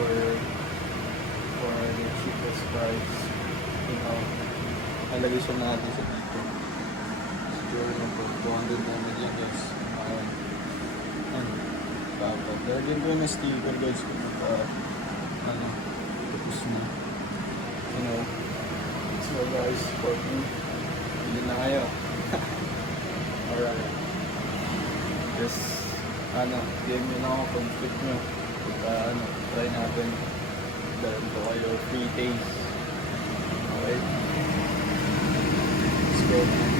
for the cheapest price. You know, nalagay siya natin sa dito. Siguro na po, 200 naman yan guys. Dapat. Lagyan ko na sticker guys kung tapos na. You know. So guys, for me, hindi na kayo. Alright. Just, game nyo na ako kung click nyo. Try natin. Dahil ko kayo free taste. Okay? Let's go.